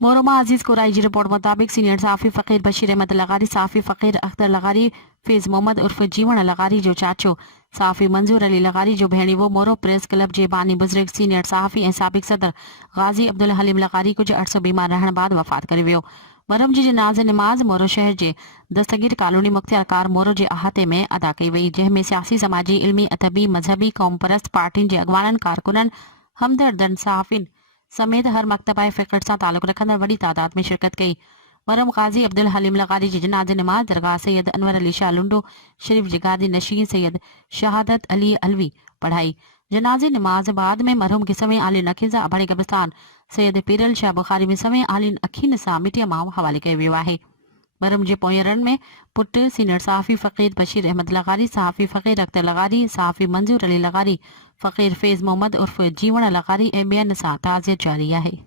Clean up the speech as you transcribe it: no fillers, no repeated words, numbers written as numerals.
मोहरमा अजीज कुराई जी report मुताबिक senior सहाफ़ी फ़कीर बशीर अहमद लगारी, सहाफ़ी फ़कीर अख्तर लगारी, फैज़ मोहम्मद उर्फ जीवन लगारी जो चाचो, सहाफ़ी मंजूर अली लगारी जो भेणी वो, मोरो प्रेस क्लब जे बानी बुज़ुर्ग सीनियर सहाफ़ी ऐं साबिक़ सदर गाज़ी अब्दुल हलीम लगारी कुछ अरसो बीमार रहण बाद वफ़ात करे वियो। मरहम जी जनाज़ नमाज़ मोरो शहर जे दस्तगीर कॉलोनी मुख्तियारकार मोरो जे अहाते में अदा कई वई, जंहिंमें सियासी, समाजी, इल्मी, अदबी, मजहबी, क़ौम परस्त पार्टियुनि जे अॻवाननि, कारकुननि, हमदर्दनि, सहाफ़िन समेत हर मकतबा फ़िक्र सां ताल्लुक़ रखंदड़ वॾी तादाद में शिरकत कई। मरहम क़ाज़ी अब्दुल हलीम लगारी जी जनाज़ नमाज़ दरगाह सैयद अनवर अली शाह लुंडो शरीफ जे गादी नशीन सैयद शहादत अली अलवी पढ़ाई। जनाज़े नमाज बाद में मरहूम के सवें आलिन अखिज़ा अबाड़ी कब्रिस्तान सैयद पीरल शाह बुखारी में सवें आलिन अखीन सां मिटीअ मां हवाले कयो वियो आहे। मरहूम जे पोयरनि में पुट सीनियर सहाफ़ी फ़कीर बशीर अहमद लगारी, सहाफ़ी फ़कीर अख्तर लगारी, सहाफ़ी मंजूर अली लगारी, फ़कीर फैज़ मोहम्मद उर्फ जीवन लगारी ऐं ॿियनि सां ताज़ियत जारी आहे।